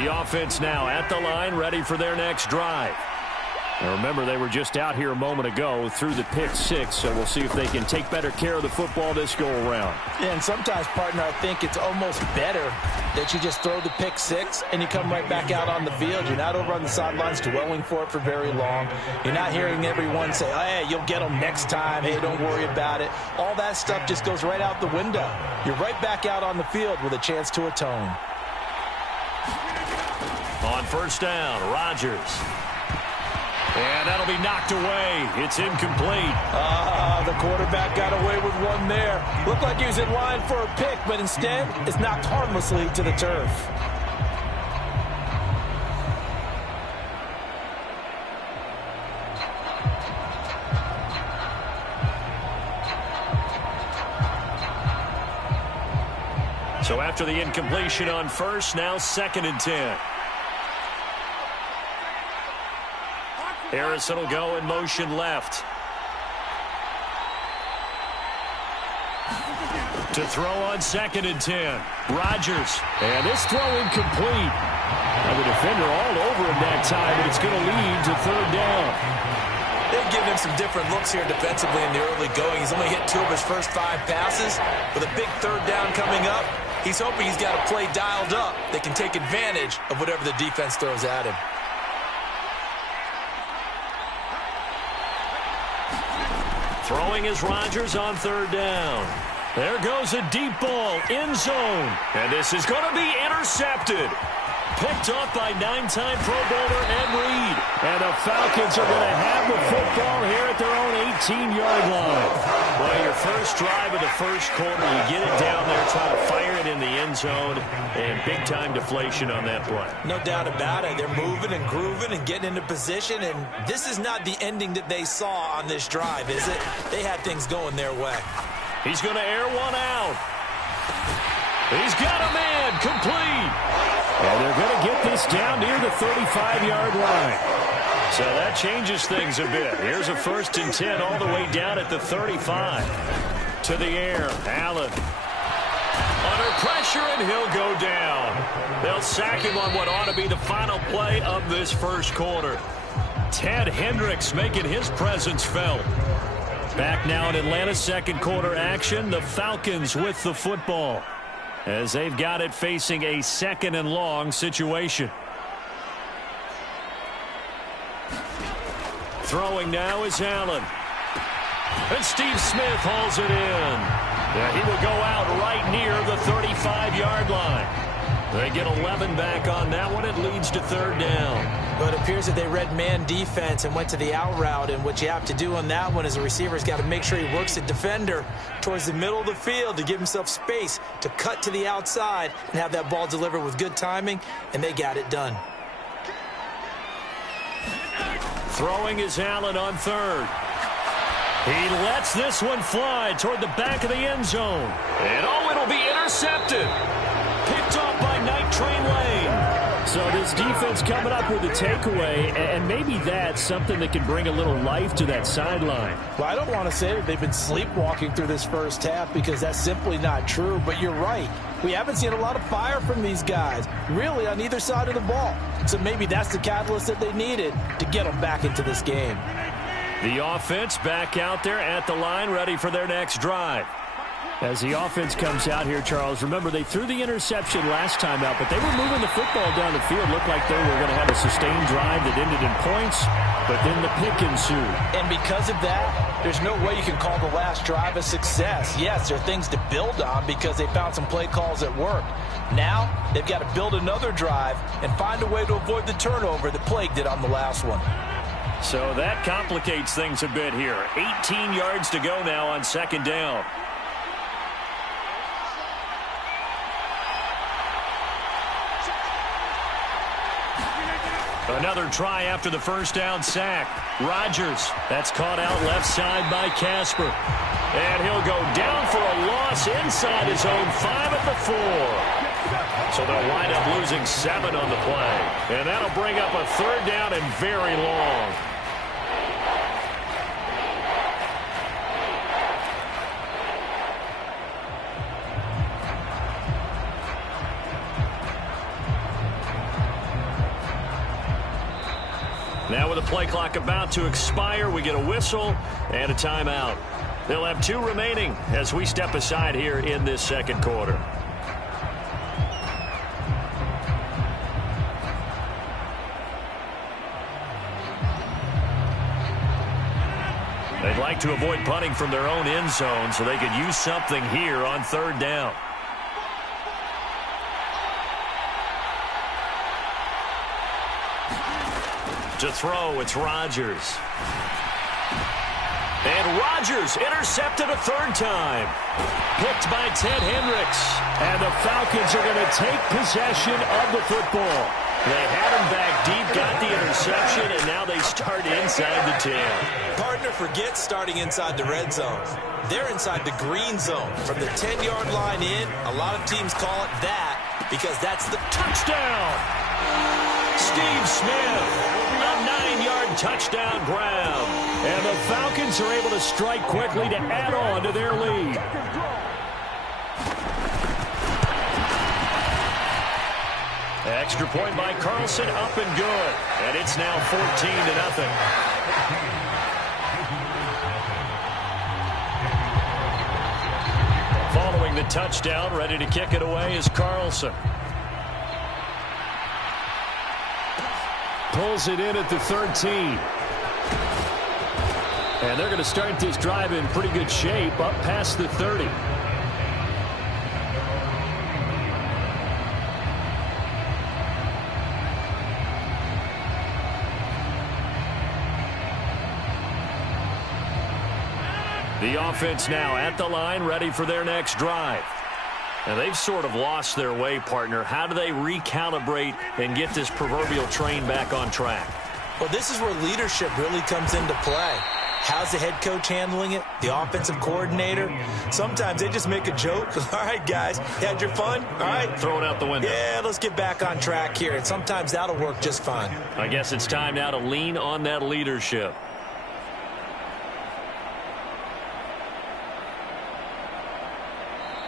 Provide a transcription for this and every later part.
The offense now at the line, ready for their next drive. Now remember, they were just out here a moment ago through the pick six, so we'll see if they can take better care of the football this go-around. Yeah, and sometimes, partner, I think it's almost better that you just throw the pick six and you come right back out on the field. You're not over on the sidelines dwelling for it for very long. You're not hearing everyone say, oh, hey, you'll get them next time. Hey, don't worry about it. All that stuff just goes right out the window. You're right back out on the field with a chance to atone. On first down, Rodgers. And that'll be knocked away. It's incomplete. The quarterback got away with one there. Looked like he was in line for a pick, but instead it's knocked harmlessly to the turf. So after the incompletion on first, now 2nd and 10. Harrison will go in motion left. To throw on 2nd and 10. Rodgers. And this throw incomplete. Now the defender all over him that time, but it's going to lead to 3rd down. They've given him some different looks here defensively in the early going. He's only hit 2 of his first 5 passes. With a big 3rd down coming up, he's hoping he's got a play dialed up that can take advantage of whatever the defense throws at him. Throwing is Rodgers on 3rd down. There goes a deep ball, end zone. And this is going to be intercepted. Picked up by 9-time Pro Bowler Ed Reed. And the Falcons are going to have the football here at their own 18-yard line. Well, your first drive of the first quarter, you get it down there, try to fire it in the end zone, and big-time deflation on that play. No doubt about it. They're moving and grooving and getting into position, and this is not the ending that they saw on this drive, is it? They had things going their way. He's going to air one out. He's got a man, complete. And they're going to get this down near the 35-yard line. So that changes things a bit. Here's a 1st and 10 all the way down at the 35. To the air, Allen. Under pressure, and he'll go down. They'll sack him on what ought to be the final play of this first quarter. Ted Hendricks making his presence felt. Back now in Atlanta's second quarter action, the Falcons with the football, as they've got it facing a 2nd and long situation. Throwing now is Allen. And Steve Smith hauls it in. Yeah, he will go out right near the 35-yard line. They get 11 back on that one. It leads to 3rd down. But it appears that they read man defense and went to the out route. And what you have to do on that one is a receiver's got to make sure he works the defender towards the middle of the field to give himself space to cut to the outside and have that ball delivered with good timing. And they got it done. Throwing is Allen on 3rd. He lets this one fly toward the back of the end zone. And it'll be intercepted. Picked off by Night Train Lane. So this defense coming up with a takeaway, and maybe that's something that can bring a little life to that sideline. Well, I don't want to say that they've been sleepwalking through this first half because that's simply not true, but you're right. We haven't seen a lot of fire from these guys, really, on either side of the ball. So maybe that's the catalyst that they needed to get them back into this game. The offense back out there at the line, ready for their next drive. As the offense comes out here, Charles, remember they threw the interception last time out, but they were moving the football down the field. Looked like they were going to have a sustained drive that ended in points, but then the pick ensued. And because of that, there's no way you can call the last drive a success. Yes, there are things to build on because they found some play calls that worked. Now, they've got to build another drive and find a way to avoid the turnover that plagued it on the last one. So that complicates things a bit here. 18 yards to go now on 2nd down. Another try after the first down sack. Rodgers, that's caught out left side by Casper. And he'll go down for a loss inside his own 5 at the 4. So they'll wind up losing 7 on the play. And that'll bring up a 3rd down and very long. Now with the play clock about to expire, we get a whistle and a timeout. They'll have 2 remaining as we step aside here in this second quarter. They'd like to avoid punting from their own end zone so they could use something here on 3rd down. To throw, it's Rodgers. And Rodgers intercepted a 3rd time. Picked by Ted Hendricks. And the Falcons are going to take possession of the football. They had him back deep, got the interception, and now they start inside the 10. Partner forgets starting inside the red zone. They're inside the green zone. From the 10-yard line in, a lot of teams call it that because that's the touchdown. Steve Smith, a 9-yard touchdown grab. And the Falcons are able to strike quickly to add on to their lead. Extra point by Carlson, up and good. And it's now 14-0. Following the touchdown, ready to kick it away is Carlson. Pulls it in at the 13. And they're going to start this drive in pretty good shape, up past the 30. The offense now at the line, ready for their next drive. Now, they've sort of lost their way, partner. How do they recalibrate and get this proverbial train back on track? Well, this is where leadership really comes into play. How's the head coach handling it? The offensive coordinator? Sometimes they just make a joke. All right, guys, you had your fun? All right. Throw it out the window. Yeah, let's get back on track here. And sometimes that'll work just fine. I guess it's time now to lean on that leadership.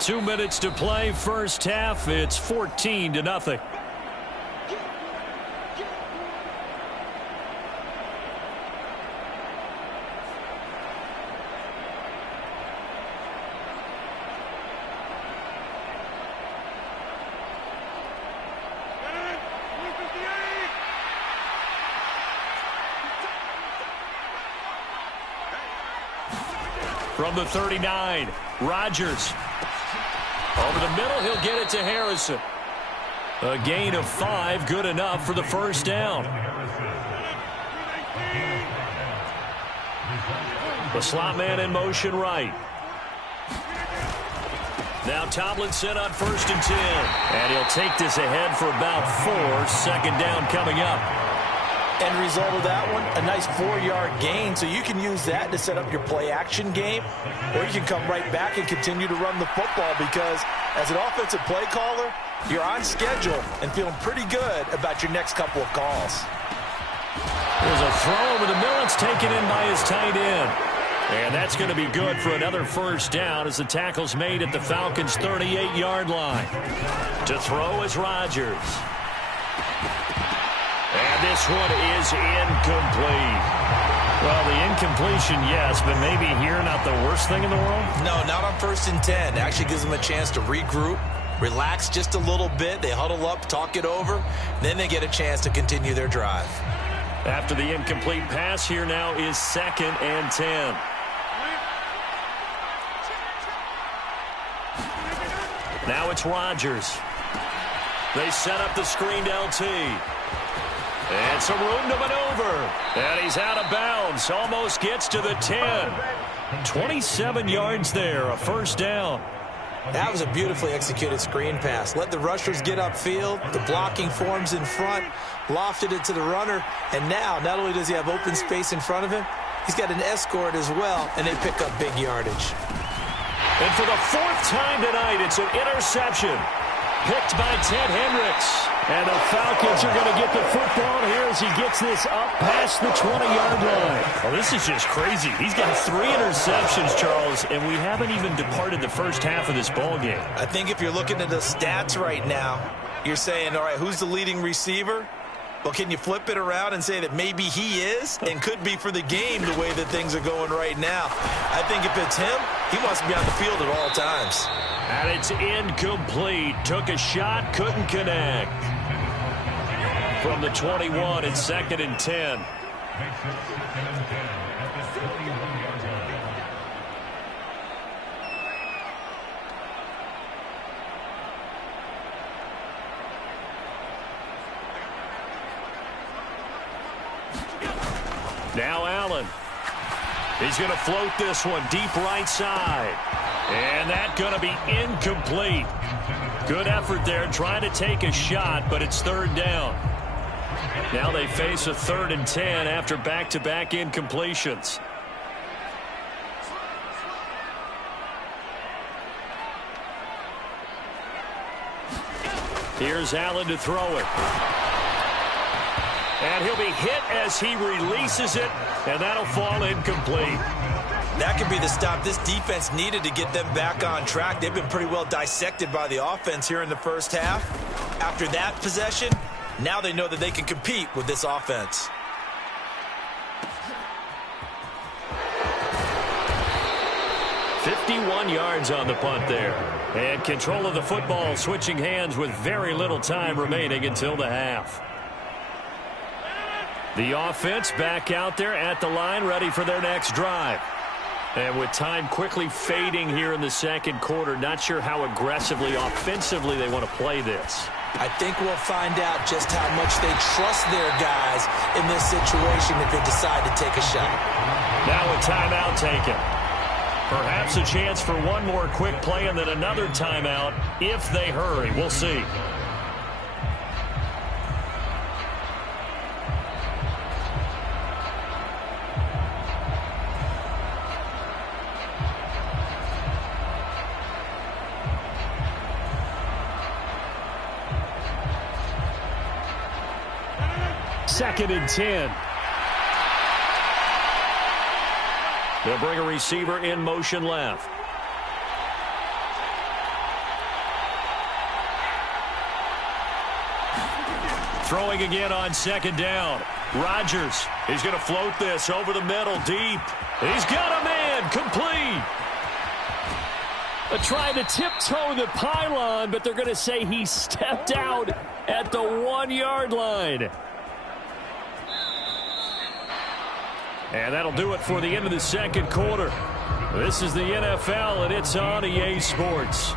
Two minutes to play, first half. It's 14-0. From the 39, Rodgers. Over the middle, he'll get it to Harrison. A gain of 5, good enough for the first down. The slot man in motion right. Now Tomlinson on 1st and 10. And he'll take this ahead for about 4. Second down coming up. End result of that one, a nice 4-yard gain, so you can use that to set up your play-action game, or you can come right back and continue to run the football because as an offensive play caller, you're on schedule and feeling pretty good about your next couple of calls. There's a throw over the middle. It's taken in by his tight end. And that's going to be good for another first down as the tackle's made at the Falcons' 38-yard line. To throw is Rodgers. And this one is incomplete. Well, the incompletion, yes, but maybe here not the worst thing in the world? No, not on 1st and 10. It actually gives them a chance to regroup, relax just a little bit. They huddle up, talk it over. Then they get a chance to continue their drive. After the incomplete pass, here now is 2nd and 10. Now it's Rodgers. They set up the screened LT. And some room to maneuver. And he's out of bounds. Almost gets to the 10. 27 yards there, a first down. That was a beautifully executed screen pass. Let the rushers get upfield. The blocking forms in front. Lofted it to the runner. And now, not only does he have open space in front of him, he's got an escort as well, and they pick up big yardage. And for the 4th time tonight, it's an interception. Picked by Ted Hendricks. And the Falcons are going to get the football here as he gets this up past the 20-yard line. Well, this is just crazy. He's got 3 interceptions, Charles, and we haven't even departed the first half of this ball game. I think if you're looking at the stats right now, you're saying, all right, who's the leading receiver? Well, can you flip it around and say that maybe he is and could be for the game the way that things are going right now? I think if it's him, he wants to be on the field at all times. And it's incomplete. Took a shot, couldn't connect. From the 21, it's 2nd and 10. Now Allen. He's going to float this one deep right side. And that's going to be incomplete. Good effort there trying to take a shot, but it's 3rd down. Now they face a 3rd and 10 after back-to-back incompletions. Here's Allen to throw it. And he'll be hit as he releases it, and that'll fall incomplete. That could be the stop this defense needed to get them back on track. They've been pretty well dissected by the offense here in the first half. After that possession, now they know that they can compete with this offense. $51 yards on the punt there. And control of the football switching hands with very little time remaining until the half. The offense back out there at the line, ready for their next drive. And with time quickly fading here in the second quarter, not sure how aggressively, offensively they want to play this. I think we'll find out just how much they trust their guys in this situation if they decide to take a shot. Now a timeout taken. Perhaps a chance for one more quick play and then another timeout if they hurry. We'll see. Second and 10. They'll bring a receiver in motion left. Throwing again on 2nd down. Rodgers. He's going to float this over the middle deep. He's got a man complete. Trying to tiptoe the pylon, but they're going to say he stepped out at the 1-yard line. And that'll do it for the end of the second quarter. This is the NFL, and it's on EA Sports.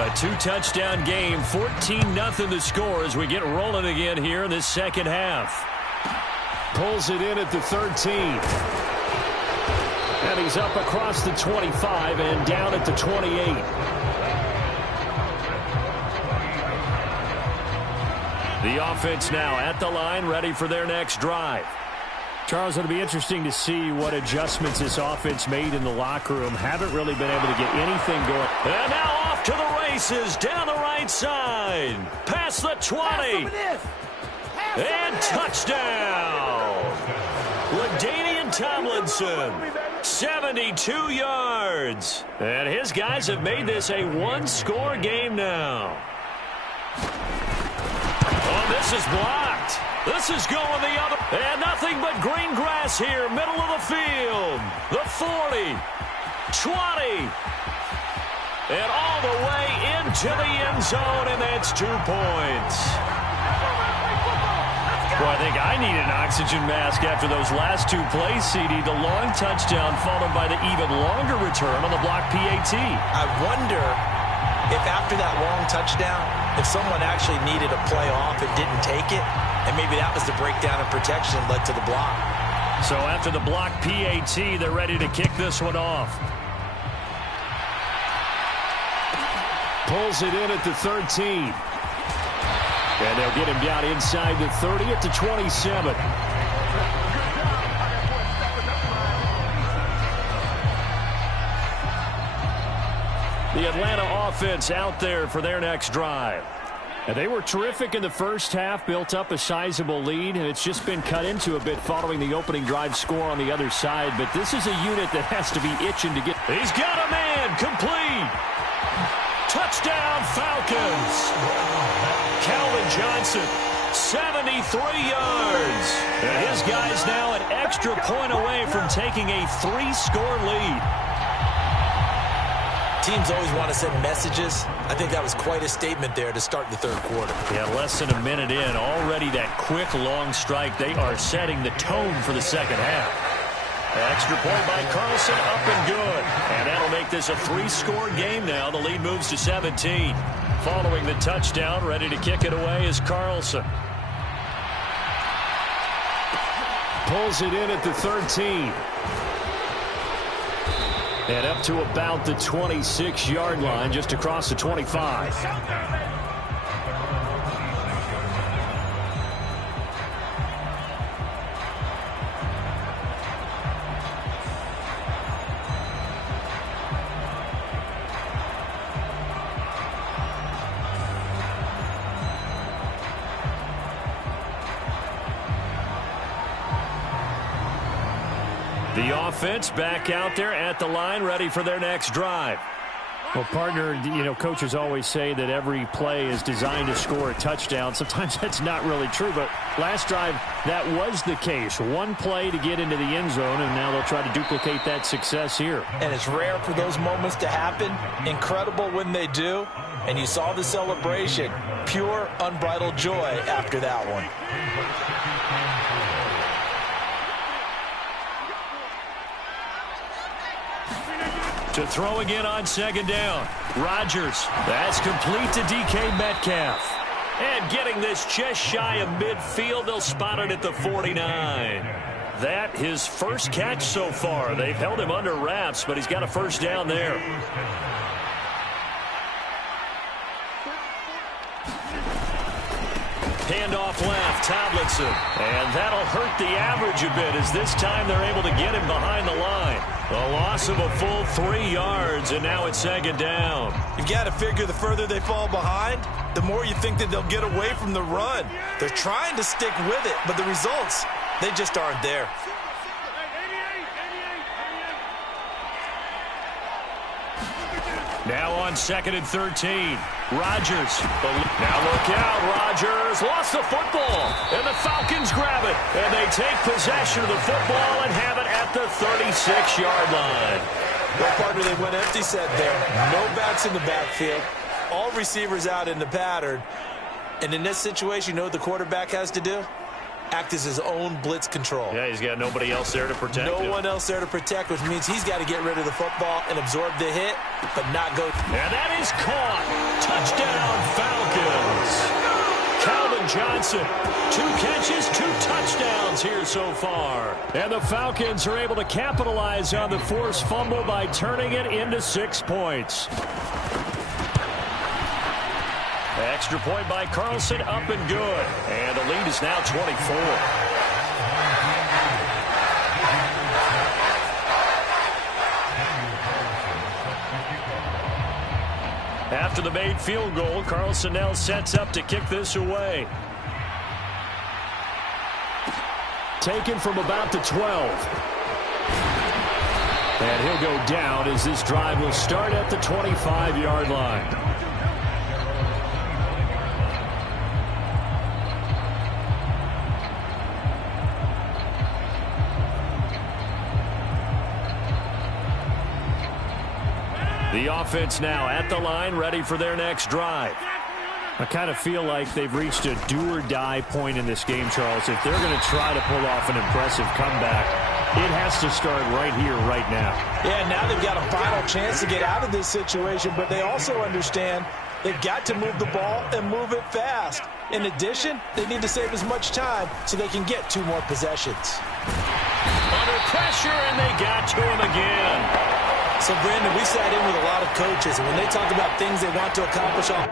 A 2-touchdown game, 14-0 the score as we get rolling again here in this second half. Pulls it in at the 13. And he's up across the 25 and down at the 28. The offense now at the line, ready for their next drive. Charles, it'll be interesting to see what adjustments this offense made in the locker room. Haven't really been able to get anything going. And now off to the races, down the right side. Past the 20. And touchdown. LaDainian Tomlinson, 72 yards. And his guys have made this a one-score game now. Oh, this is blocked. This is going the other. And nothing but green grass here, middle of the field. The 40, 20, and all the way into the end zone, and that's 2 points. Well, I think I need an oxygen mask after those last two plays, CD. The long touchdown followed by the even longer return on the block PAT. I wonder if after that long touchdown, if someone actually needed a play off and didn't take it, and maybe that was the breakdown in protection that led to the block. So after the block PAT, they're ready to kick this one off. Pulls it in at the 13. And they'll get him down inside the 30 at the 27. The Atlanta offense out there for their next drive. And they were terrific in the first half, built up a sizable lead, and it's just been cut into a bit following the opening drive score on the other side. But this is a unit that has to be itching to get. He's got a man, complete. Touchdown, Falcons. Calvin Johnson, 73 yards. And his guy's now an extra point away from taking a 3-score lead. Teams always want to send messages. I think that was quite a statement there to start the third quarter. Yeah, less than a minute in. Already that quick, long strike. They are setting the tone for the second half. Extra point by Carlson, up and good. And that'll make this a 3-score game now. The lead moves to 17. Following the touchdown, ready to kick it away is Carlson. Pulls it in at the 13. And up to about the 26-yard line, just across the 25. The offense back out there at the line, ready for their next drive. Well, partner, you know, coaches always say that every play is designed to score a touchdown. Sometimes that's not really true, but last drive, that was the case. One play to get into the end zone, and now they'll try to duplicate that success here. And it's rare for those moments to happen. Incredible when they do. And you saw the celebration. Pure, unbridled joy after that one. To throw again on second down. Rodgers. That's complete to DK Metcalf. And getting this just shy of midfield, they'll spot it at the 49. That his first catch so far. They've held him under wraps, but he's got a first down there. Handoff left, Tomlinson. And that'll hurt the average a bit as this time they're able to get him behind the line. A loss of a full 3 yards, and now it's second down. You've got to figure the further they fall behind, the more you think that they'll get away from the run. They're trying to stick with it, but the results, they just aren't there. Now on second and 13. Rodgers. Now look out. Rodgers lost the football. And the Falcons grab it. And they take possession of the football and have it at the 36-yard line. Well, partner, they went empty set there. No backs in the backfield. All receivers out in the pattern. And in this situation, you know what the quarterback has to do? Act as his own blitz control. Yeah, he's got nobody else there to protect him. No one else there to protect, which means he's got to get rid of the football and absorb the hit, but not go. And that is caught. Touchdown, Falcons. Calvin Johnson, 2 catches, 2 touchdowns here so far. And the Falcons are able to capitalize on the forced fumble by turning it into 6 points. Extra point by Carlson, up and good. And the lead is now 24. After the made field goal, Carlson now sets up to kick this away. Taken from about the 12. And he'll go down as this drive will start at the 25-yard line. The offense now at the line, ready for their next drive. I kind of feel like they've reached a do-or-die point in this game, Charles. If they're going to try to pull off an impressive comeback, it has to start right here, right now. Yeah, now they've got a final chance to get out of this situation, but they also understand they've got to move the ball and move it fast. In addition, they need to save as much time so they can get 2 more possessions. Under pressure, and they got to him again. So, Brandon, we sat in with a lot of coaches, and when they talk about things they want to accomplish on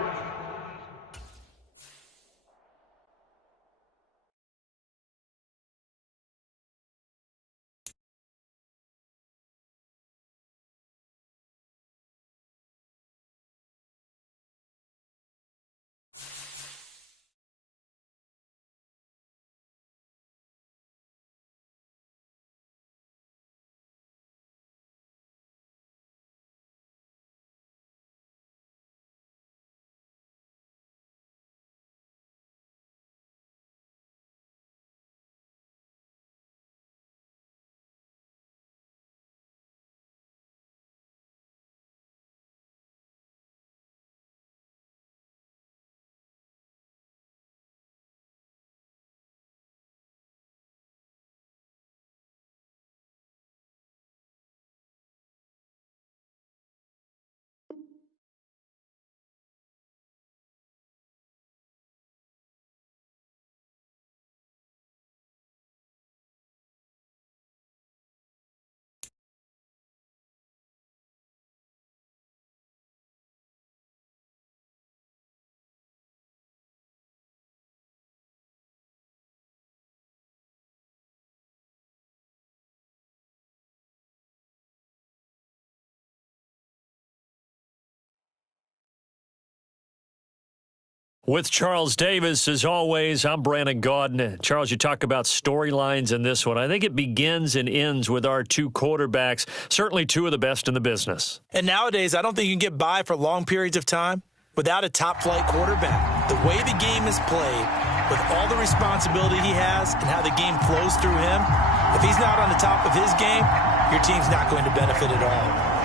With Charles Davis, as always, I'm Brandon Gaudin. Charles, you talk about storylines in this one. I think it begins and ends with our two quarterbacks, certainly two of the best in the business. And nowadays, I don't think you can get by for long periods of time without a top-flight quarterback. The way the game is played, with all the responsibility he has and how the game flows through him, if he's not on the top of his game, your team's not going to benefit at all.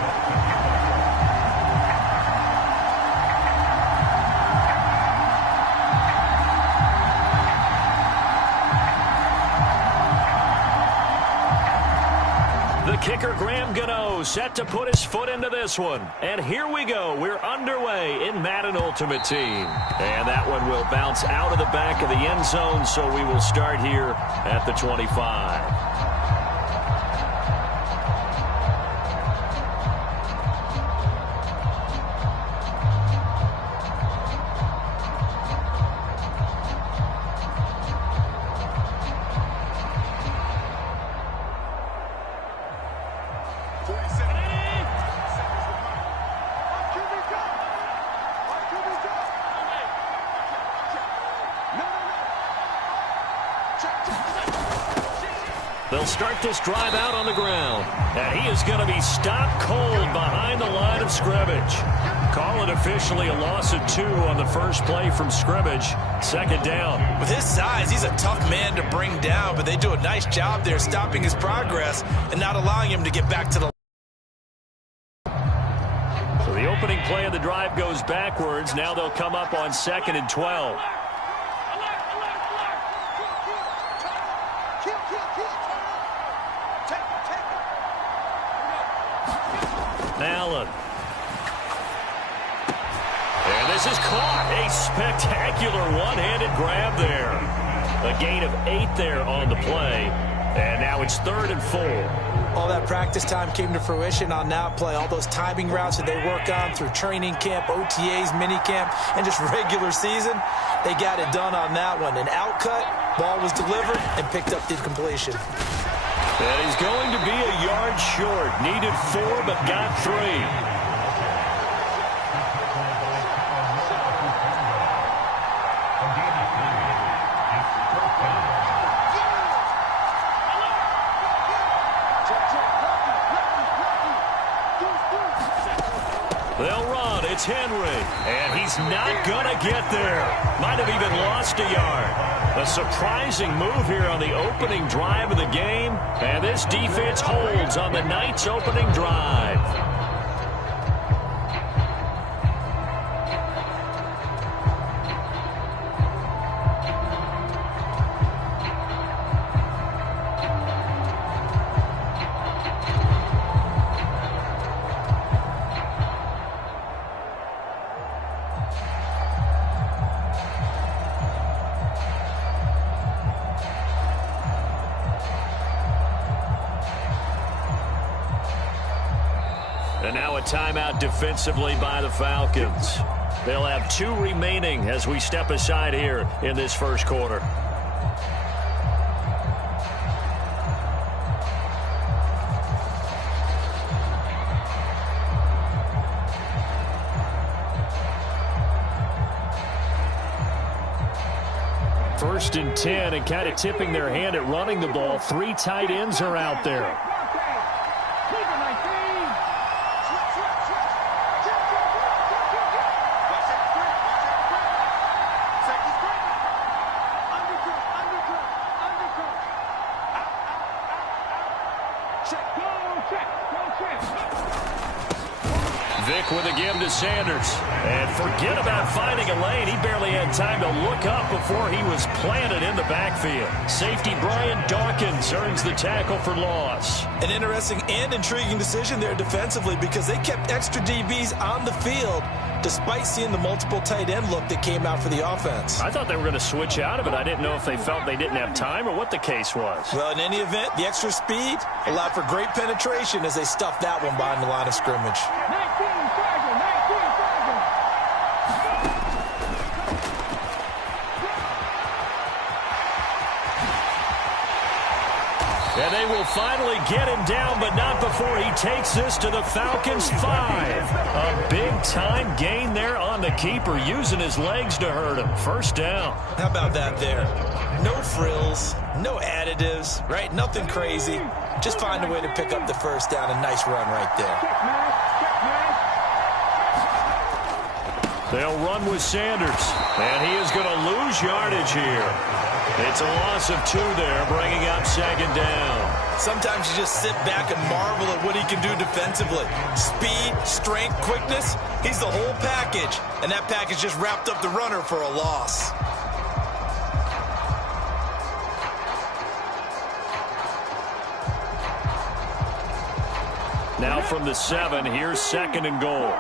The kicker, Graham Gano, set to put his foot into this one. And here we go. We're underway in Madden Ultimate Team. And that one will bounce out of the back of the end zone, so we will start here at the 25. They'll start this drive out on the ground. And he is going to be stopped cold behind the line of scrimmage. Call it officially a loss of 2 on the first play from scrimmage. Second down. With his size, he's a tough man to bring down, but they do a nice job there stopping his progress and not allowing him to get back to the So the opening play of the drive goes backwards. Now they'll come up on 2nd and 12. Allen. And this is caught. A spectacular one-handed grab there. A gain of 8 there on the play. And now it's 3rd and 4. All that practice time came to fruition on that play. All those timing routes that they work on through training camp, OTAs, minicamp, and just regular season, they got it done on that one. An outcut, ball was delivered, and picked up the completion. And he's going to be a yard short. Needed 4, but got 3. They'll run. It's Henry. And he's not going to get there. Might have even lost a yard. A surprising move here on the opening drive of the game. And this defense holds on the Knights' opening drive. And now a timeout defensively by the Falcons. They'll have 2 remaining as we step aside here in this first quarter. First and 10, and kind of tipping their hand at running the ball. 3 tight ends are out there. Vick with a give to Sanders. And forget about finding a lane. He barely had time to look up before he was planted in the backfield. Safety Brian Dawkins earns the tackle for loss. An interesting and intriguing decision there defensively because they kept extra DBs on the field despite seeing the multiple tight end look that came out for the offense. I thought they were going to switch out of it. I didn't know if they felt they didn't have time or what the case was. Well, in any event, the extra speed allowed for great penetration as they stuffed that one behind the line of scrimmage. And they will finally get him down, but not before he takes this to the Falcons' 5. A big-time gain there on the keeper, using his legs to hurt him. First down. How about that there? No frills, no additives, right? Nothing crazy. Just find a way to pick up the first down. A nice run right there. They'll run with Sanders, and he is going to lose yardage here. It's a loss of 2 there, bringing up second down. Sometimes you just sit back and marvel at what he can do defensively. Speed, strength, quickness, he's the whole package. And that package just wrapped up the runner for a loss. Now from the 7, here's second and goal.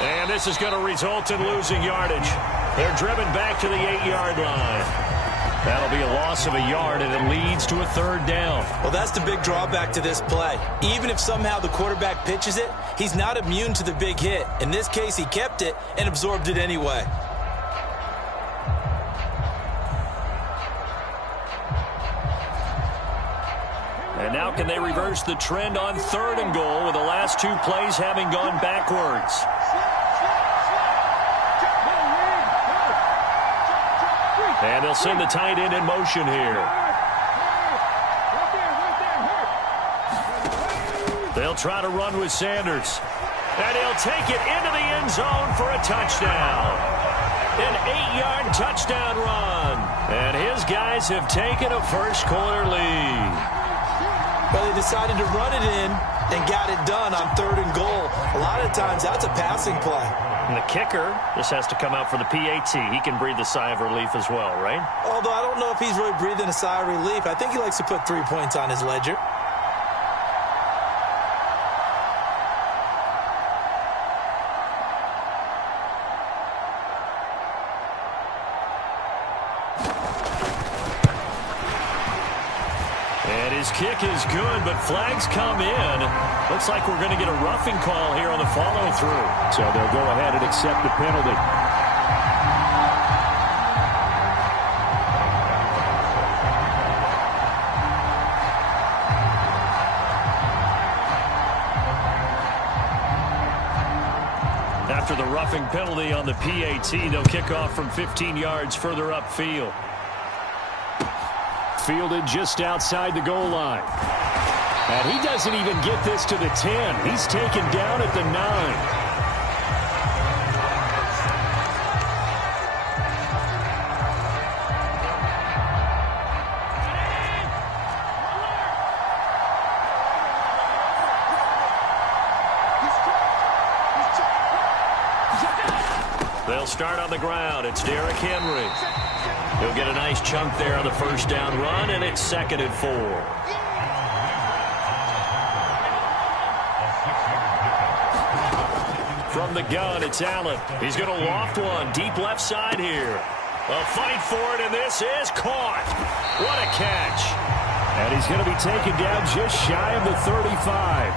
And this is going to result in losing yardage. They're driven back to the 8-yard line. That'll be a loss of a yard, and it leads to a third down. Well, that's the big drawback to this play. Even if somehow the quarterback pitches it, he's not immune to the big hit. In this case, he kept it and absorbed it anyway. And now can they reverse the trend on third and goal with the last 2 plays having gone backwards? And they'll send the tight end in motion here. They'll try to run with Sanders. And he'll take it into the end zone for a touchdown. An 8-yard touchdown run. And his guys have taken a first-quarter lead. Well, they decided to run it in and got it done on third and goal. A lot of times, that's a passing play. And the kicker just has to come out for the PAT. He can breathe a sigh of relief as well, right? Although I don't know if he's really breathing a sigh of relief. I think he likes to put 3 points on his ledger. And his kick is good, but flags come in. Looks like we're going to get a roughing call here on the follow-through. So they'll go ahead and accept the penalty. After the roughing penalty on the PAT, they'll kick off from 15 yards further upfield. Fielded just outside the goal line. And he doesn't even get this to the 10. He's taken down at the 9. They'll start on the ground. It's Derrick Henry. He'll get a nice chunk there on the first down run, and it's 2nd and 4. From the gun, it's Allen. He's going to loft one deep left side here. A fight for it, and this is caught. What a catch. And he's going to be taken down just shy of the 35.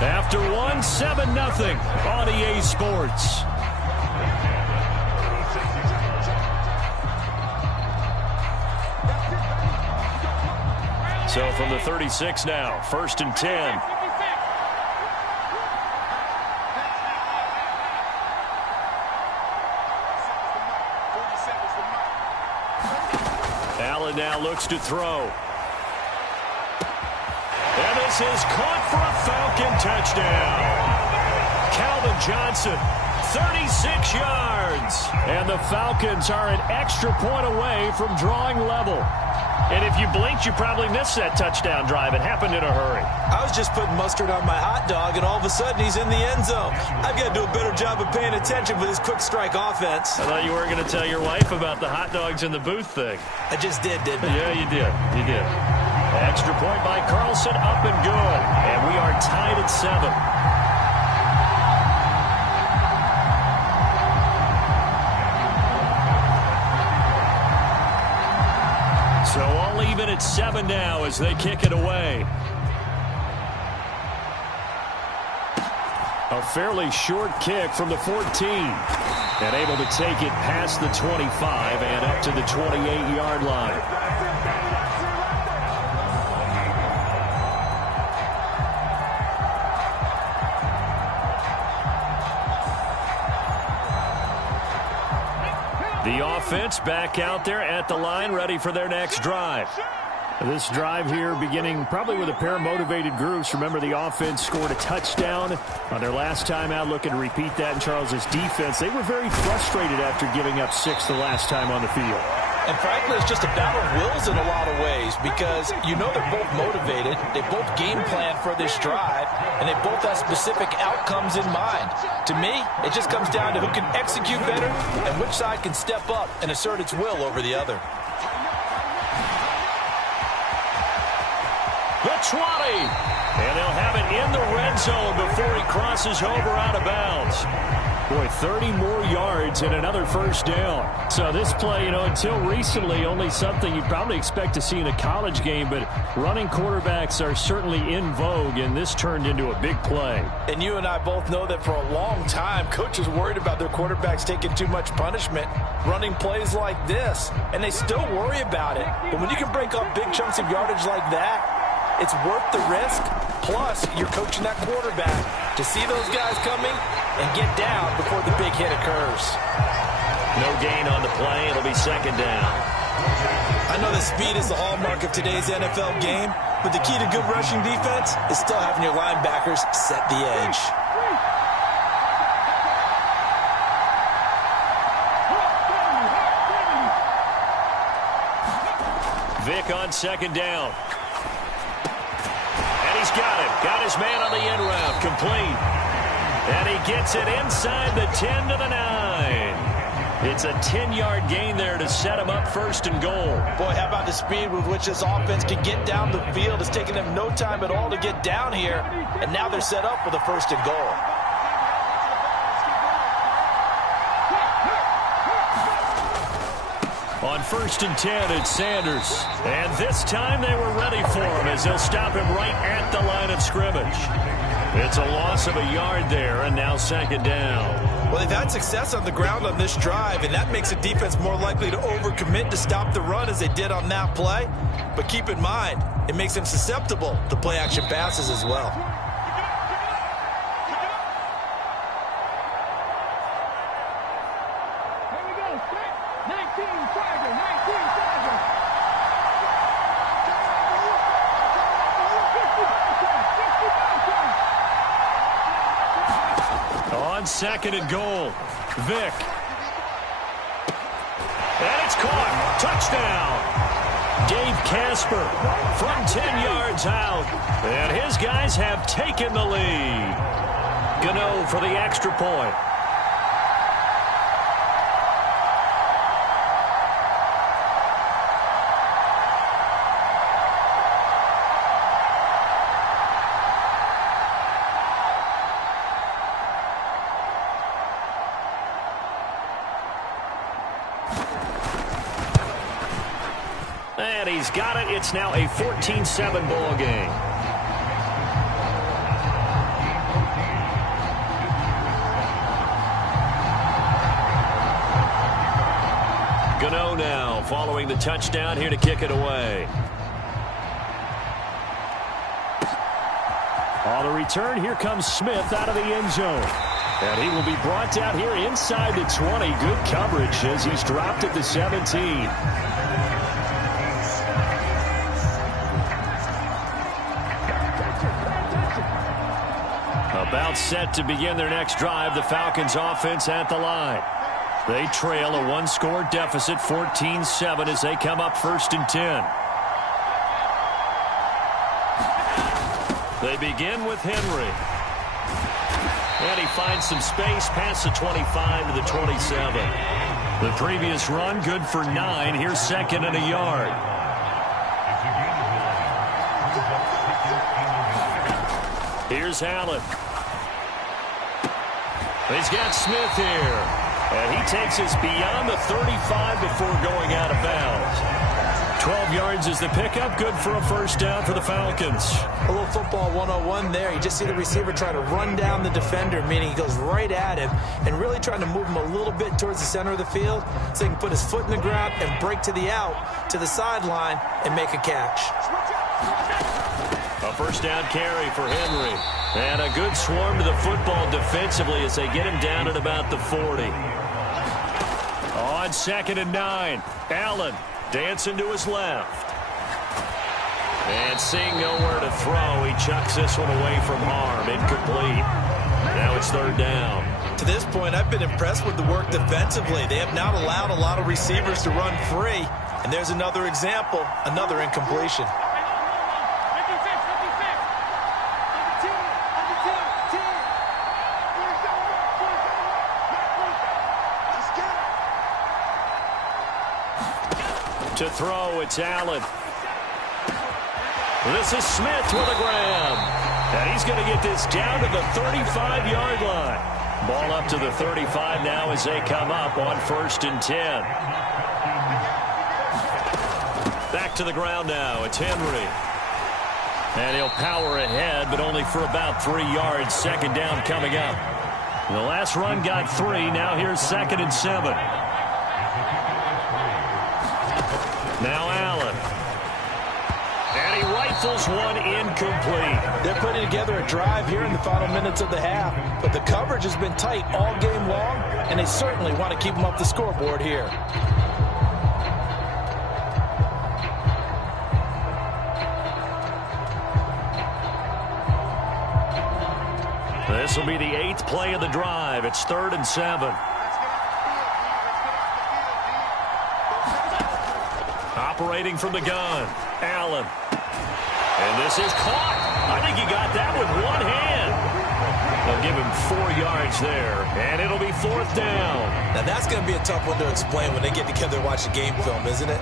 After 7-0 on EA Sports. So from the 36 now, 1st and 10. Allen now looks to throw. And this is caught for a Falcon touchdown. Calvin Johnson, 36 yards. And the Falcons are an extra point away from drawing level. And if you blinked, you probably missed that touchdown drive. It happened in a hurry. I was just putting mustard on my hot dog, and all of a sudden he's in the end zone. I've got to do a better job of paying attention with this quick strike offense. I thought you weren't going to tell your wife about the hot dogs in the booth thing. I just did, didn't I? Yeah, you did. You did. Extra point by Carlson, up and good. And we are tied at 7. So all even at 7 now as they kick it away. A fairly short kick from the 14. And able to take it past the 25 and up to the 28-yard line. The offense back out there at the line, ready for their next drive. This drive here beginning probably with a pair of motivated groups. Remember, the offense scored a touchdown on their last time out, looking to repeat that in Charles's defense. They were very frustrated after giving up 6 the last time on the field. And frankly, it's just a battle of wills in a lot of ways because you know they're both motivated. They both game plan for this drive, and they both have specific outcomes in mind. To me, it just comes down to who can execute better and which side can step up and assert its will over the other. The 20. And they'll have it in the red zone before he crosses over out of bounds. Boy, 30 more yards and another first down. So this play, until recently, only something you'd probably expect to see in a college game, but running quarterbacks are certainly in vogue, and this turned into a big play. And you and I both know that for a long time, coaches worried about their quarterbacks taking too much punishment, running plays like this, and they still worry about it. But when you can break up big chunks of yardage like that, it's worth the risk. Plus, you're coaching that quarterback to see those guys coming and get down before the big hit occurs. No gain on the play. It'll be second down. I know that speed is the hallmark of today's NFL game, but the key to good rushing defense is still having your linebackers set the edge. Vic on second down. And he's got it. Got his man on the end route. Complete. And he gets it inside the 10 to the 9. It's a 10-yard gain there to set him up first and goal. Boy, how about the speed with which this offense can get down the field? It's taken them no time at all to get down here, and now they're set up with a first and goal. On 1st and 10, it's Sanders. And this time they were ready for him as they'll stop him right at the line of scrimmage. It's a loss of a yard there, and now second down. Well, they've had success on the ground on this drive, and that makes the defense more likely to overcommit to stop the run as they did on that play. But keep in mind, it makes them susceptible to play-action passes as well. Second and goal. Vic. And it's caught. Touchdown. Dave Casper from 10 yards out. And his guys have taken the lead. Gano for the extra point. And he's got it. It's now a 14-7 ball game. Gano now following the touchdown here to kick it away. On the return, here comes Smith out of the end zone. And he will be brought down here inside the 20. Good coverage as he's dropped at the 17. About set to begin their next drive, the Falcons offense at the line. They trail a one-score deficit, 14-7, as they come up 1st and 10. They begin with Henry. And he finds some space past the 25 to the 27. The previous run, good for 9. Here's 2nd and a yard. Here's Allen. He's got Smith here. And he takes us beyond the 35 before going out of bounds. 12 yards is the pickup. Good for a 1st down for the Falcons. A little football 101 there. You just see the receiver try to run down the defender, meaning he goes right at him and really trying to move him a little bit towards the center of the field so he can put his foot in the ground and break to the out, to the sideline, and make a catch. A 1st down carry for Henry. And a good swarm to the football defensively as they get him down at about the 40. On 2nd and 9, Allen dancing to his left. And seeing nowhere to throw, he chucks this one away from harm. Incomplete. Now it's 3rd down. To this point, I've been impressed with the work defensively. They have not allowed a lot of receivers to run free. And there's another example, another incompletion. To throw, it's Allen. This is Smith with a grab. And he's going to get this down to the 35-yard line. Ball up to the 35 now as they come up on 1st and 10. Back to the ground now. It's Henry. And he'll power ahead, but only for about 3 yards. 2nd down coming up. The last run got 3. Now here's 2nd and 7. Now Allen. And he rifles one incomplete. They're putting together a drive here in the final minutes of the half, but the coverage has been tight all game long, and they certainly want to keep them up the scoreboard here. This will be the 8th play of the drive. It's 3rd and 7. Operating from the gun, Allen. And this is caught. I think he got that with one hand. They'll give him 4 yards there, and it'll be 4th down. Now that's going to be a tough one to explain when they get together and watch the game film, isn't it?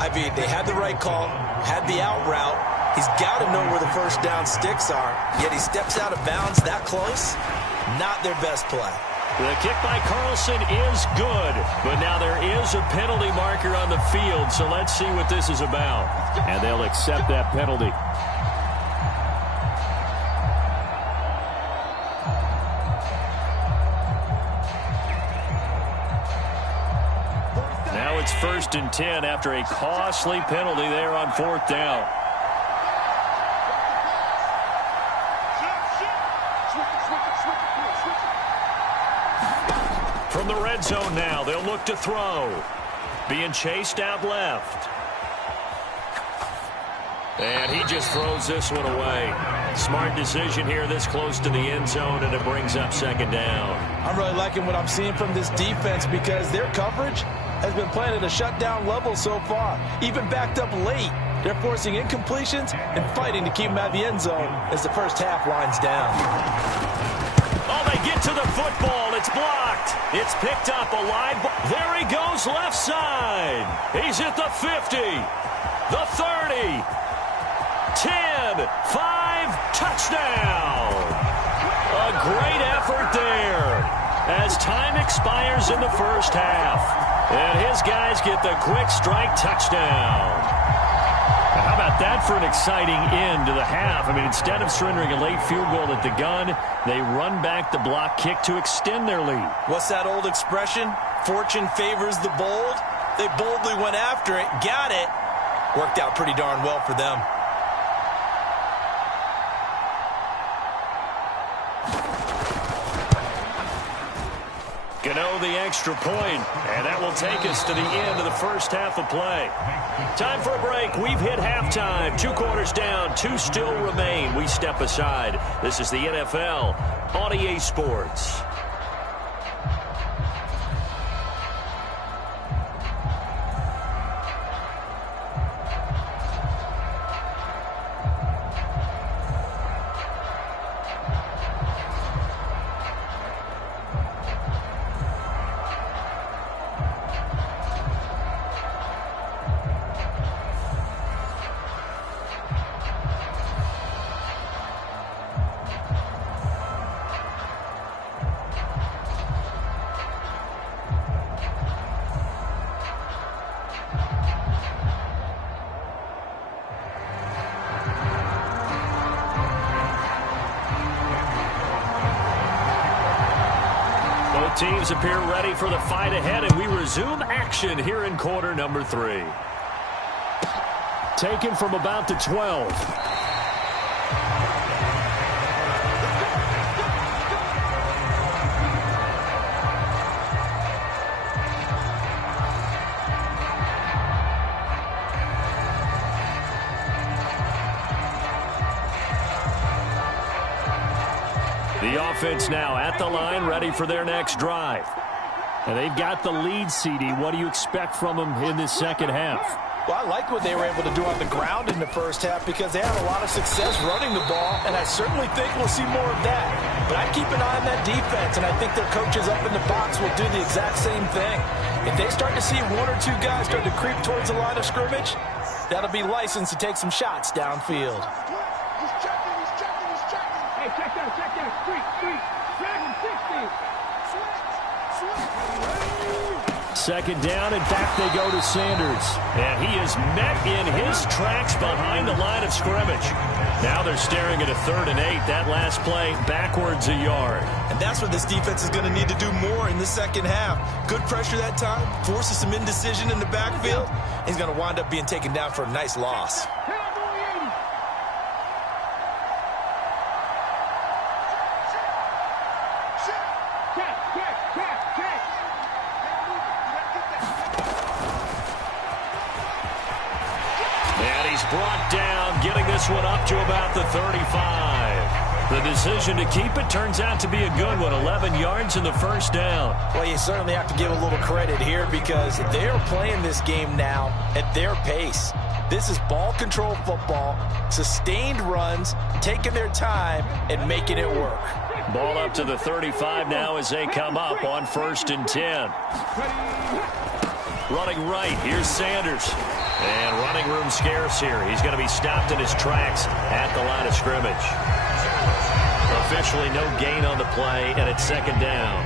I mean, they had the right call, had the out route. He's got to know where the 1st down sticks are, yet he steps out of bounds that close. Not their best play. The kick by Carlson is good, but now there is a penalty marker on the field, so let's see what this is about. And they'll accept that penalty. Now it's 1st and 10 after a costly penalty there on 4th down. From the red zone now, they'll look to throw. Being chased out left. And he just throws this one away. Smart decision here this close to the end zone, and it brings up 2nd down. I'm really liking what I'm seeing from this defense because their coverage has been playing at a shutdown level so far. Even backed up late. They're forcing incompletions and fighting to keep them out of the end zone as the first half winds down. Oh, they get to the football. It's blocked. It's picked up alive. There he goes left side. He's at the 50, the 30, 10, 5, touchdown. A great effort there as time expires in the first half. And his guys get the quick strike touchdown. How about that for an exciting end to the half? I mean, instead of surrendering a late field goal at the gun, they run back the block kick to extend their lead. What's that old expression? Fortune favors the bold. They boldly went after it, got it. Worked out pretty darn well for them. Gano the extra point, and that will take us to the end of the first half of play. Time for a break. We've hit halftime. 2 quarters down, 2 still remain. We step aside. This is the NFL on EA Sports. Teams appear ready for the fight ahead, and we resume action here in quarter number 3. Taken from about the 12. The offense now at the line, ready for their next drive. And they've got the lead, CD. What do you expect from them in this second half? Well, I like what they were able to do on the ground in the first half because they had a lot of success running the ball, and I certainly think we'll see more of that. But I'd keep an eye on that defense, and I think their coaches up in the box will do the exact same thing. If they start to see 1 or 2 guys start to creep towards the line of scrimmage, that'll be licensed to take some shots downfield. Second down, and back they go to Sanders. And he is met in his tracks behind the line of scrimmage. Now they're staring at a 3rd and 8. That last play, backwards a yard. And that's what this defense is going to need to do more in the second half. Good pressure that time, forces some indecision in the backfield. He's going to wind up being taken down for a nice loss. Brought down, getting this one up to about the 35. The decision to keep it turns out to be a good one. 11 yards in the first down. Well, you certainly have to give a little credit here because they're playing this game now at their pace. This is ball control football, sustained runs, taking their time, and making it work. Ball up to the 35 now as they come up on 1st and 10. Running right, here's Sanders. And running room scarce here. He's going to be stopped in his tracks at the line of scrimmage. Officially no gain on the play, and it's 2nd down.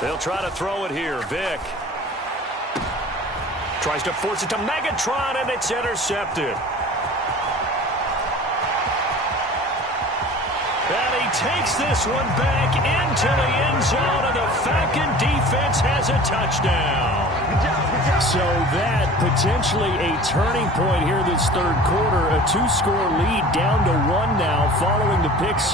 They'll try to throw it here. Vick tries to force it to Megatron, and it's intercepted. And he takes this one back into the end zone, and the Falcon defense has a touchdown. So that potentially a turning point here this 3rd quarter. A 2-score lead down to 1 now following the pick 6.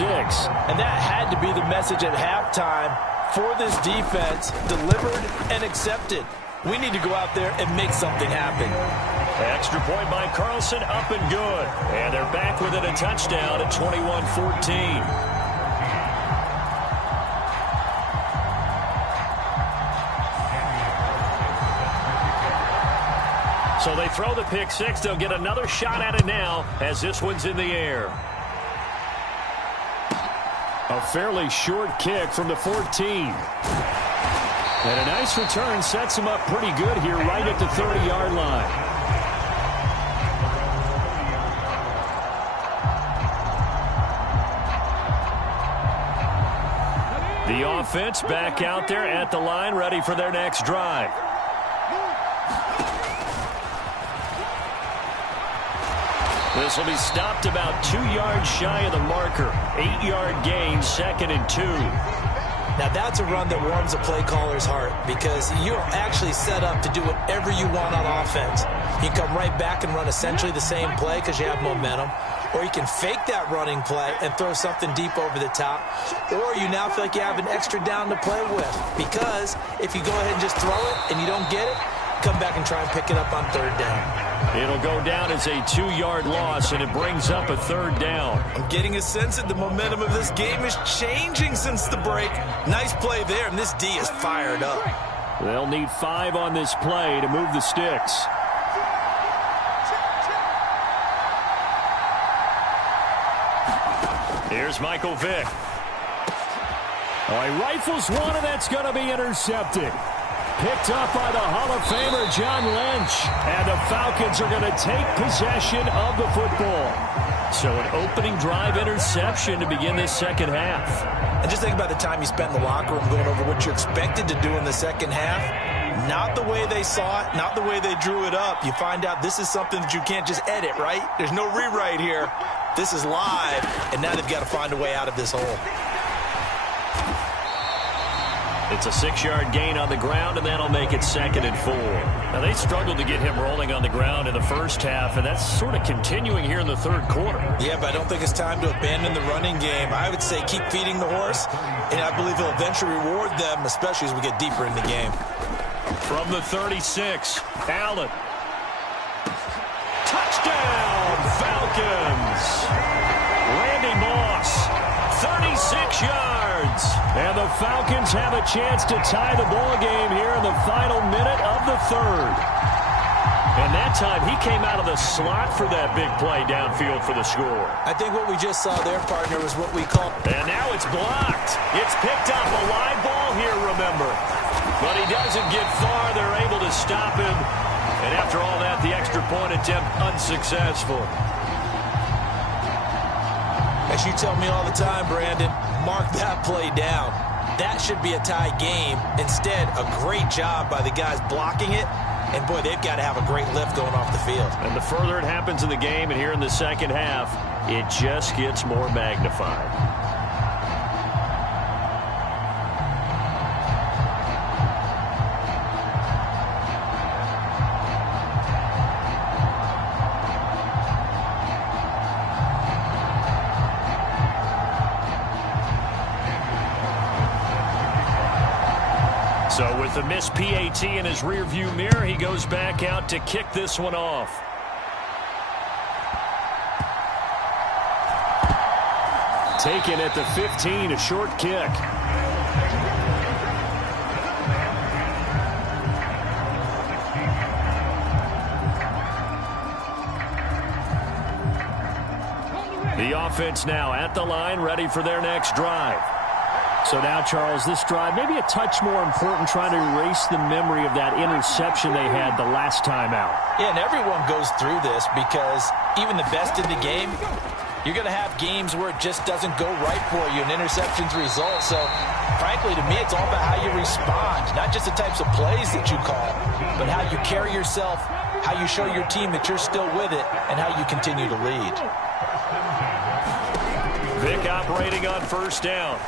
And that had to be the message at halftime for this defense, delivered and accepted. We need to go out there and make something happen. Extra point by Carlson, up and good. And they're back within a touchdown at 21-14. So they throw the pick 6. They'll get another shot at it now as this one's in the air. A fairly short kick from the 14. And a nice return sets him up pretty good here right at the 30-yard line. The The offense back out there at the line, ready for their next drive. This will be stopped about 2 yards shy of the marker. 8-yard gain, 2nd and 2. Now, that's a run that warms a play caller's heart because you're actually set up to do whatever you want on offense. You can come right back and run essentially the same play because you have momentum. Or you can fake that running play and throw something deep over the top. Or you now feel like you have an extra down to play with. Because if you go ahead and just throw it and you don't get it, come back and try and pick it up on 3rd down. It'll go down as a 2-yard loss, and it brings up a 3rd down. I'm getting a sense that the momentum of this game is changing since the break. Nice play there, and this D is fired up. They'll need 5 on this play to move the sticks. Here's Michael Vick. He rifles one, and that's going to be intercepted. Picked up by the Hall of Famer John Lynch. And the Falcons are going to take possession of the football. So an opening drive interception to begin this second half. And just think about the time you spent in the locker room going over what you expected to do in the second half. Not the way they saw it, not the way they drew it up. You find out this is something that you can't just edit, right? There's no rewrite here. This is live, and now they've got to find a way out of this hole. It's a 6-yard gain on the ground, and that'll make it 2nd and 4. Now, they struggled to get him rolling on the ground in the first half, and that's sort of continuing here in the 3rd quarter. Yeah, but I don't think it's time to abandon the running game. I would say keep feeding the horse, and I believe he'll eventually reward them, especially as we get deeper in the game. From the 36, Allen. Touchdown, Falcons! Randy Moss, 36 yards. And the Falcons have a chance to tie the ball game here in the final minute of the 3rd. And that time, he came out of the slot for that big play downfield for the score. I think what we just saw there, partner, was what we call... And now it's blocked. It's picked up, a live ball here, remember. But he doesn't get far. They're able to stop him. And after all that, the extra point attempt unsuccessful. As you tell me all the time, Brandon, mark that play down. That should be a tie game. Instead, a great job by the guys blocking it. And, boy, they've got to have a great lift going off the field. And the further it happens in the game, and here in the second half, it just gets more magnified. So with the missed PAT in his rearview mirror, he goes back out to kick this one off. Taken at the 15, a short kick. The offense now at the line, ready for their next drive. So now, Charles, this drive maybe a touch more important, trying to erase the memory of that interception they had the last time out. Yeah, and everyone goes through this because even the best in the game, you're going to have games where it just doesn't go right for you, and interceptions result. So, frankly, to me, it's all about how you respond, not just the types of plays that you call, but how you carry yourself, how you show your team that you're still with it, and how you continue to lead. Vick operating on 1st down.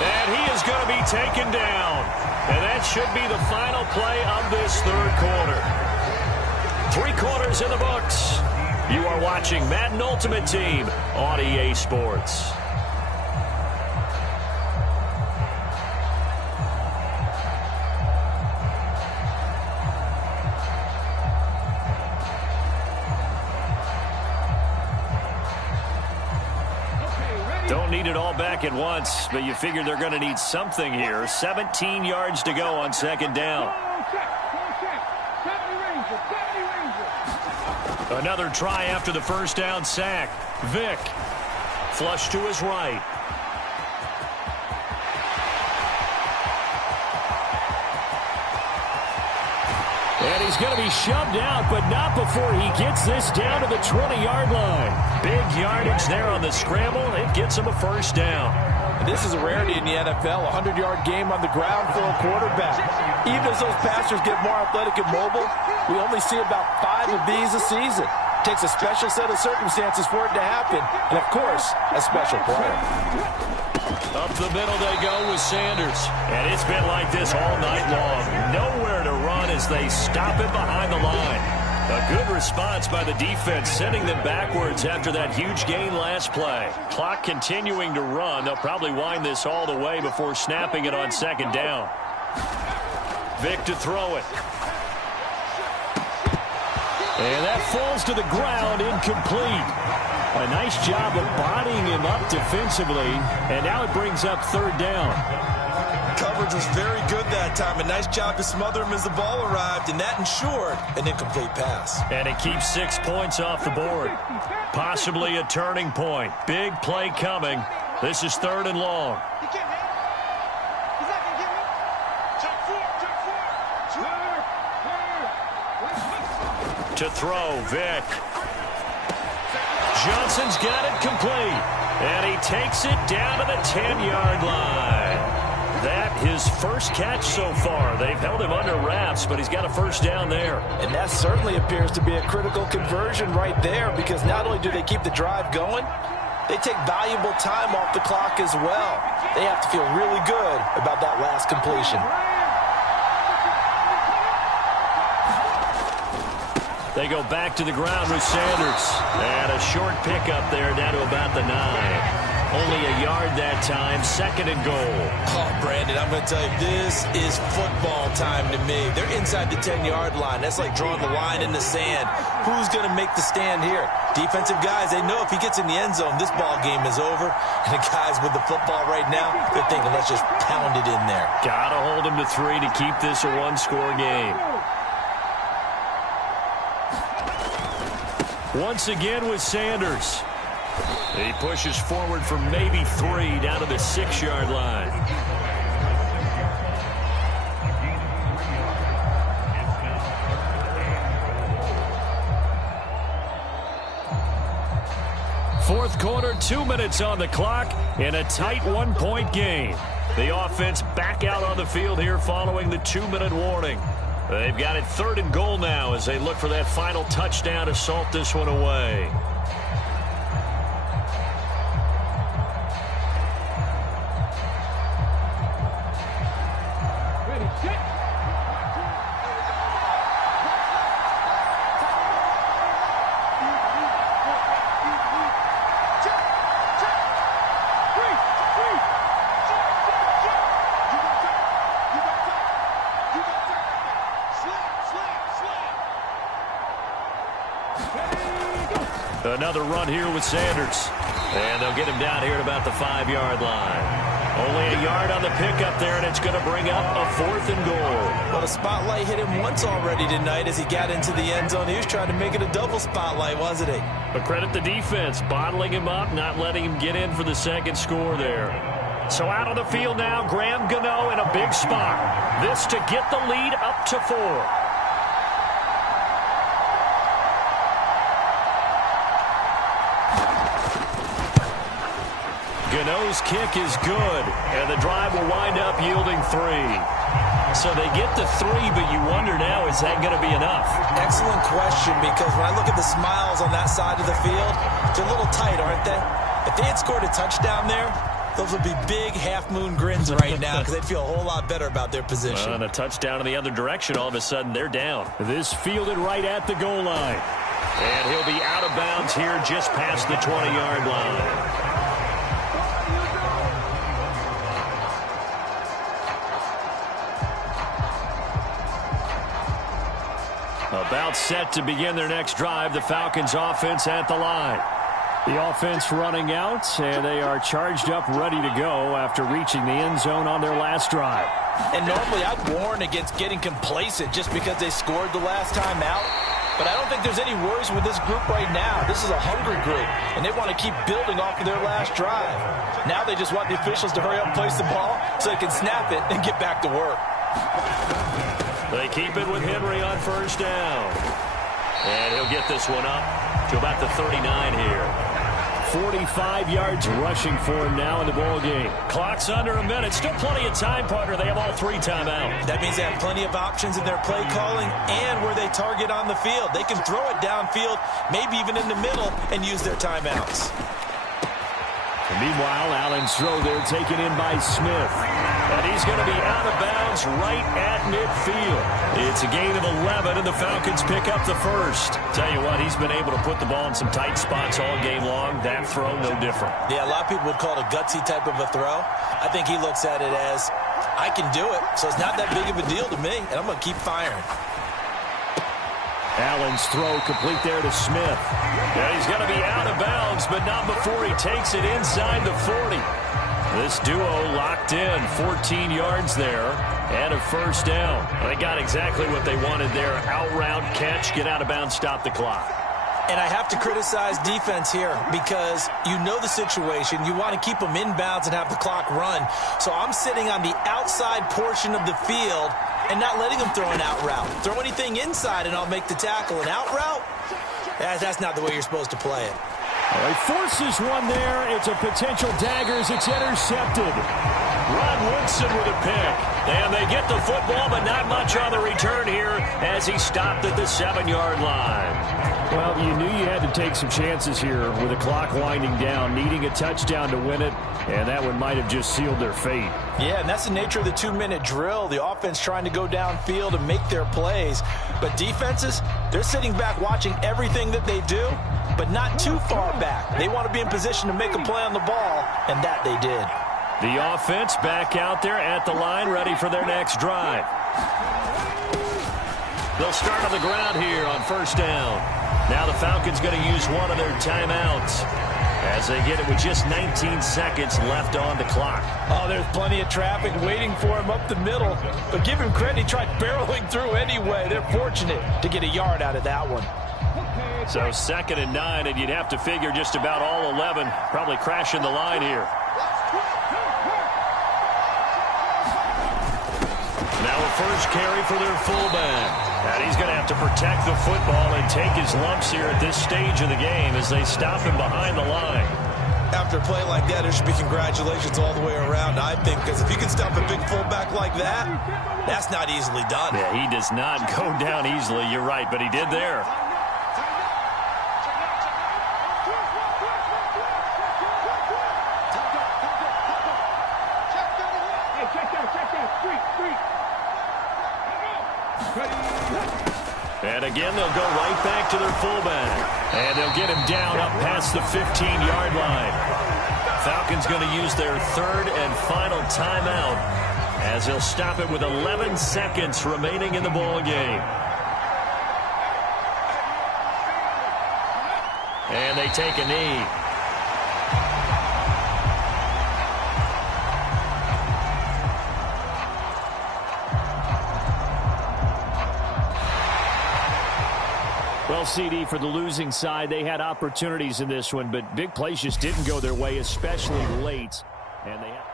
And he is going to be taken down. And that should be the final play of this 3rd quarter. 3 quarters in the books. You are watching Madden Ultimate Team on EA Sports. Don't need it all back at once, but you figure they're going to need something here. 17 yards to go on 2nd down. Another try after the 1st down sack. Vick, flush to his right. And he's going to be shoved out, but not before he gets this down to the 20-yard line. Big yardage there on the scramble. It gets him a first down. And this is a rarity in the NFL, a 100-yard game on the ground for a quarterback. Even as those passers get more athletic and mobile, we only see about 5 of these a season. It takes a special set of circumstances for it to happen, and, of course, a special player. Up the middle they go with Sanders. And it's been like this all night long. Nowhere to run as they stop him behind the line. A good response by the defense, sending them backwards after that huge gain last play. Clock continuing to run. They'll probably wind this all the way before snapping it on second down. Vick to throw it. And that falls to the ground, incomplete. A nice job of bodying him up defensively, and now it brings up third down. Coverage was very good that time. A nice job to smother him as the ball arrived, and that ensured an incomplete pass. And it keeps 6 points off the board. Possibly a turning point. Big play coming. This is third and long. To throw, Vick. Johnson's got it complete. And he takes it down to the 10-yard line. That his first catch so far. They've held him under wraps, but he's got a first down there. And that certainly appears to be a critical conversion right there, because not only do they keep the drive going, they take valuable time off the clock as well. They have to feel really good about that last completion. They go back to the ground with Sanders. And a short pickup there down to about the 9. Only a yard that time, second and goal. Oh, Brandon, I'm going to tell you, this is football time to me. They're inside the 10-yard line. That's like drawing the line in the sand. Who's going to make the stand here? Defensive guys, they know if he gets in the end zone, this ball game is over. And the guys with the football right now, they're thinking, let's just pound it in there. Got to hold him to 3 to keep this a one-score game. Once again with Sanders. He pushes forward for maybe 3 down to the 6-yard line. Fourth quarter, 2 minutes on the clock in a tight 1-point game. The offense back out on the field here following the 2-minute warning. They've got it third and goal now as they look for that final touchdown to salt this one away. Another run here with Sanders. And they'll get him down here at about the 5-yard line. Only a yard on the pickup there, and it's going to bring up a 4th and goal. Well, the spotlight hit him once already tonight as he got into the end zone. He was trying to make it a double spotlight, wasn't he? But credit the defense, bottling him up, not letting him get in for the second score there. So out on the field now, Graham Gano in a big spot. This to get the lead up to 4. Gano's kick is good, and the drive will wind up yielding 3. So they get the 3, but you wonder now, is that going to be enough? Excellent question, because when I look at the smiles on that side of the field, they're a little tight, aren't they? If they had scored a touchdown there, those would be big half-moon grins right now because they'd feel a whole lot better about their position. And a touchdown in the other direction, all of a sudden they're down. This fielded right at the goal line. And he'll be out of bounds here just past the 20-yard line. About set to begin their next drive, the Falcons offense at the line. The offense running out, and they are charged up, ready to go after reaching the end zone on their last drive. And normally I'd warn against getting complacent just because they scored the last time out. But I don't think there's any worries with this group right now. This is a hungry group, and they want to keep building off of their last drive. Now they just want the officials to hurry up and place the ball so they can snap it and get back to work. They keep it with Henry on first down. And he'll get this one up to about the 39 here. 45 yards rushing for him now in the ball game. Clock's under a minute. Still plenty of time, partner. They have all 3 timeouts. That means they have plenty of options in their play calling and where they target on the field. They can throw it downfield, maybe even in the middle, and use their timeouts. And meanwhile, Allen's throw there taken in by Smith. And he's going to be out of bounds right at midfield. It's a gain of 11, and the Falcons pick up the first. Tell you what, he's been able to put the ball in some tight spots all game long. That throw, no different. Yeah, a lot of people would call it a gutsy type of a throw. I think he looks at it as, I can do it, so it's not that big of a deal to me, and I'm going to keep firing. Allen's throw complete there to Smith. Yeah, he's going to be out of bounds, but not before he takes it inside the 40. This duo locked in, 14 yards there, and a first down. They got exactly what they wanted there. Out route, catch, get out of bounds, stop the clock. And I have to criticize defense here because you know the situation. You want to keep them inbounds and have the clock run. So I'm sitting on the outside portion of the field and not letting them throw an out route. Throw anything inside and I'll make the tackle. An out route? That's not the way you're supposed to play it. All right, forces one there. It's a potential dagger as it's intercepted. Rod Woodson with a pick. And they get the football, but not much on the return here as he stopped at the 7-yard line. Well, you knew you had to take some chances here with the clock winding down, needing a touchdown to win it, and that one might have just sealed their fate. Yeah, and that's the nature of the 2-minute drill. The offense trying to go downfield and make their plays. But defenses, they're sitting back watching everything that they do, but not too far back. They want to be in position to make a play on the ball, and that they did. The offense back out there at the line, ready for their next drive. They'll start on the ground here on first down. Now the Falcons going to use one of their timeouts as they get it with just 19 seconds left on the clock. Oh, there's plenty of traffic waiting for him up the middle. But give him credit, he tried barreling through anyway. They're fortunate to get a yard out of that one. So 2nd and 9, and you'd have to figure just about all 11 probably crashing the line here. Now a first carry for their fullback. And he's going to have to protect the football and take his lumps here at this stage of the game as they stop him behind the line. After a play like that, there should be congratulations all the way around, I think, because if you can stop a big fullback like that, that's not easily done. Yeah, he does not go down easily, you're right, but he did there. And again, they'll go right back to their fullback. And they'll get him down up past the 15-yard line. Falcons going to use their 3rd and final timeout as he'll stop it with 11 seconds remaining in the ball game. And they take a knee. Well, CD, for the losing side, they had opportunities in this one, but big plays just didn't go their way, especially late. And they had